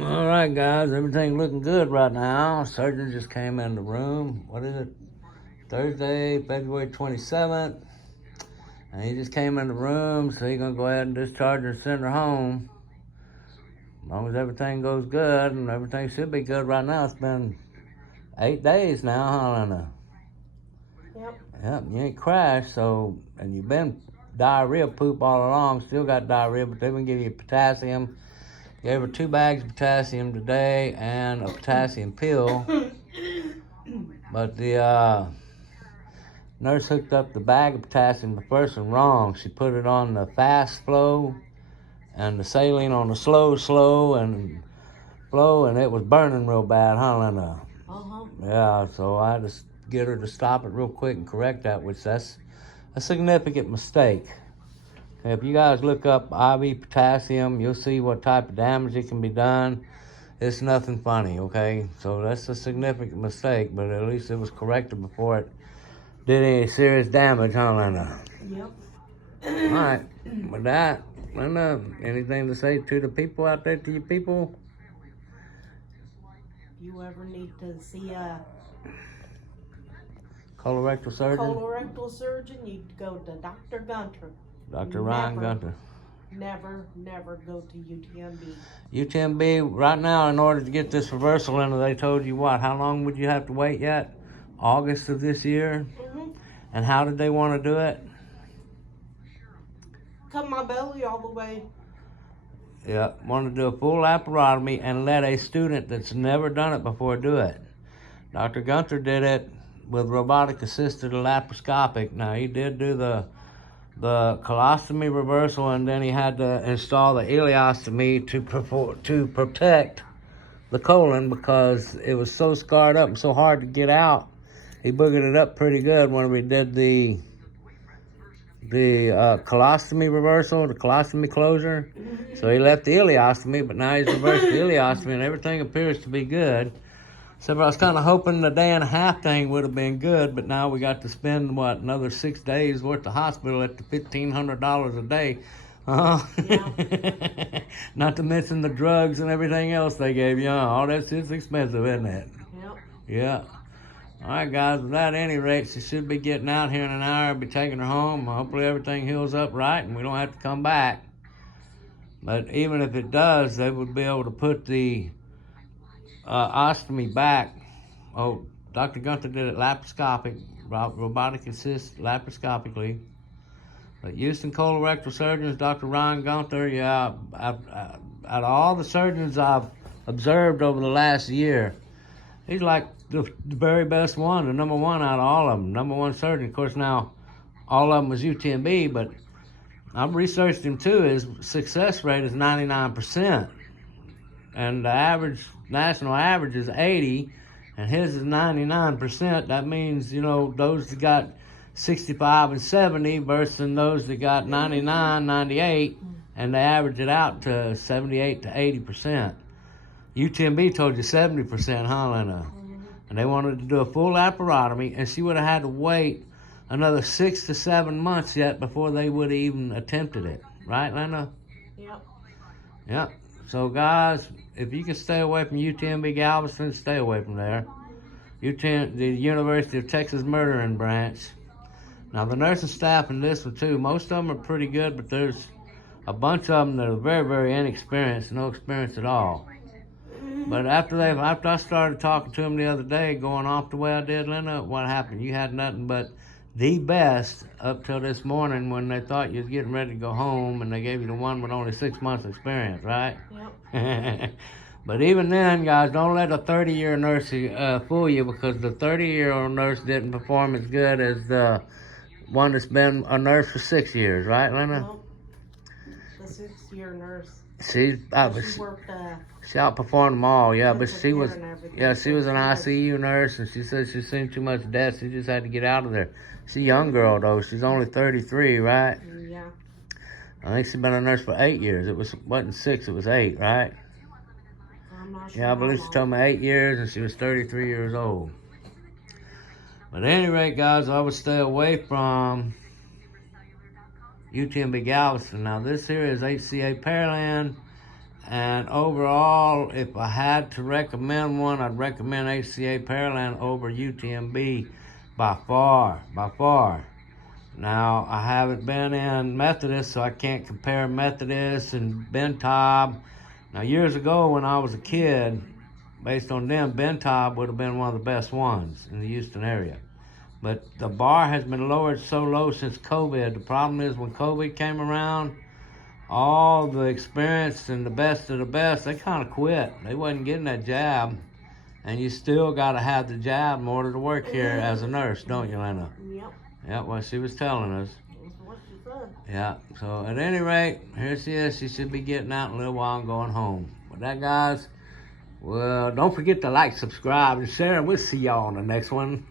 All right, guys, everything looking good right now. Surgeon just came in the room. What is it? Thursday, February 27th. And he just came in the room, so he's going to go ahead and discharge her and send her home. As long as everything goes good, and everything should be good right now. It's been 8 days now, huh, Lena? Yep, you ain't crashed, and you've been diarrhea poop all along. Still got diarrhea, but they've been giving you potassium. Gave her 2 bags of potassium today and a potassium pill. But the nurse hooked up the bag of potassium, the first one, wrong. She put it on the fast flow and the saline on the slow flow, and it was burning real bad, huh, Lena? Yeah, so I had to get her to stop it real quick and correct that, which that's a significant mistake. If you guys look up IV potassium, you'll see what type of damage it can be done. It's nothing funny, okay? So that's a significant mistake, but at least it was corrected before it did any serious damage, huh, Linda? Yep. All right. With that, Linda, anything to say to the people out there, to you people? If you ever need to see a Colorectal surgeon, you go to Dr. Gunter. Dr. Ryan Gunter. Never go to UTMB. UTMB, right now, in order to get this reversal in, they told you what? How long would you have to wait yet? August of this year? Mm-hmm. And how did they want to do it? Cut my belly all the way. Yeah, want to do a full laparotomy and let a student that's never done it before do it. Dr. Gunter did it with robotic-assisted laparoscopic. Now, he did do the colostomy reversal, and then he had to install the ileostomy to protect the colon because it was so scarred up and so hard to get out. He boogered it up pretty good when we did the colostomy reversal, the colostomy closure. So he left the ileostomy, but now he's reversed the ileostomy, and everything appears to be good. So I was kind of hoping the day and a half thing would have been good, but now we got to spend, another 6 days worth of hospital at the $1,500 a day. Yeah. Not to mention the drugs and everything else they gave you. All that's just expensive, isn't it? Yep. Yeah. All right, guys, without any rate, she should be getting out here in an hour, be taking her home. Hopefully everything heals up right and we don't have to come back. But even if it does, they would be able to put the ostomy back. Oh, Dr. Gunther did it laparoscopic, robotic assist laparoscopically. But Houston colorectal surgeons, Dr. Ryan Gunther, yeah, out of all the surgeons I've observed over the last year, he's like the very best one, the number one out of all of them, number one surgeon. Of course, now all of them was UTMB, but I've researched him too. His success rate is 99%. And the national average is 80, and his is 99%. That means, those that got 65 and 70 versus those that got 99, 98, and they average it out to 78 to 80%. UTMB told you 70%, huh, Lena? And they wanted to do a full laparotomy, and she would have had to wait another 6 to 7 months yet before they would have even attempted it. Right, Lena? Yep. Yep. So, guys, if you can stay away from UTMB Galveston, stay away from there. The University of Texas Murdering Branch. Now, the nursing staff in this one, too, most of them are pretty good, but there's a bunch of them that are very, very inexperienced, no experience at all. But after I started talking to them the other day, going off the way I did, Linda, what happened? You had nothing but the best up till this morning when they thought you was getting ready to go home, and they gave you the one with only 6 months experience, right? Yep. But even then, guys, don't let a 30-year nurse fool you, because the 30-year-old nurse didn't perform as good as the one that's been a nurse for 6 years, right, Lena? Nope. The 6-year nurse. She outperformed them all, yeah. But she was an ICU nurse, and she said she's seen too much death. She just had to get out of there. She's a young girl though. She's only 33, right? Yeah. I think she's been a nurse for 8 years. Wasn't 6, it was 8, right? I'm not sure. Yeah, I believe she told me 8 years, and she was 33 years old. But at any rate, guys, I would stay away from UTMB Galveston. Now, this here is HCA Pearland, And overall, if I had to recommend one, I'd recommend HCA Pearland over UTMB by far, by far. Now, I haven't been in Methodist, so I can't compare Methodist and Bentob. Now, years ago when I was a kid, based on them, Bentob would have been one of the best ones in the Houston area. But the bar has been lowered so low since COVID. The problem is when COVID came around, all the experienced and the best of the best, they kind of quit. They wasn't getting that jab. And you still got to have the jab in order to work here as a nurse, don't you, Lena? Yep. Yeah, well, she was telling us. That's what she said. Yeah, so at any rate, here she is. She should be getting out in a little while and going home. With that, guys, well, don't forget to like, subscribe, and share, and we'll see y'all on the next one.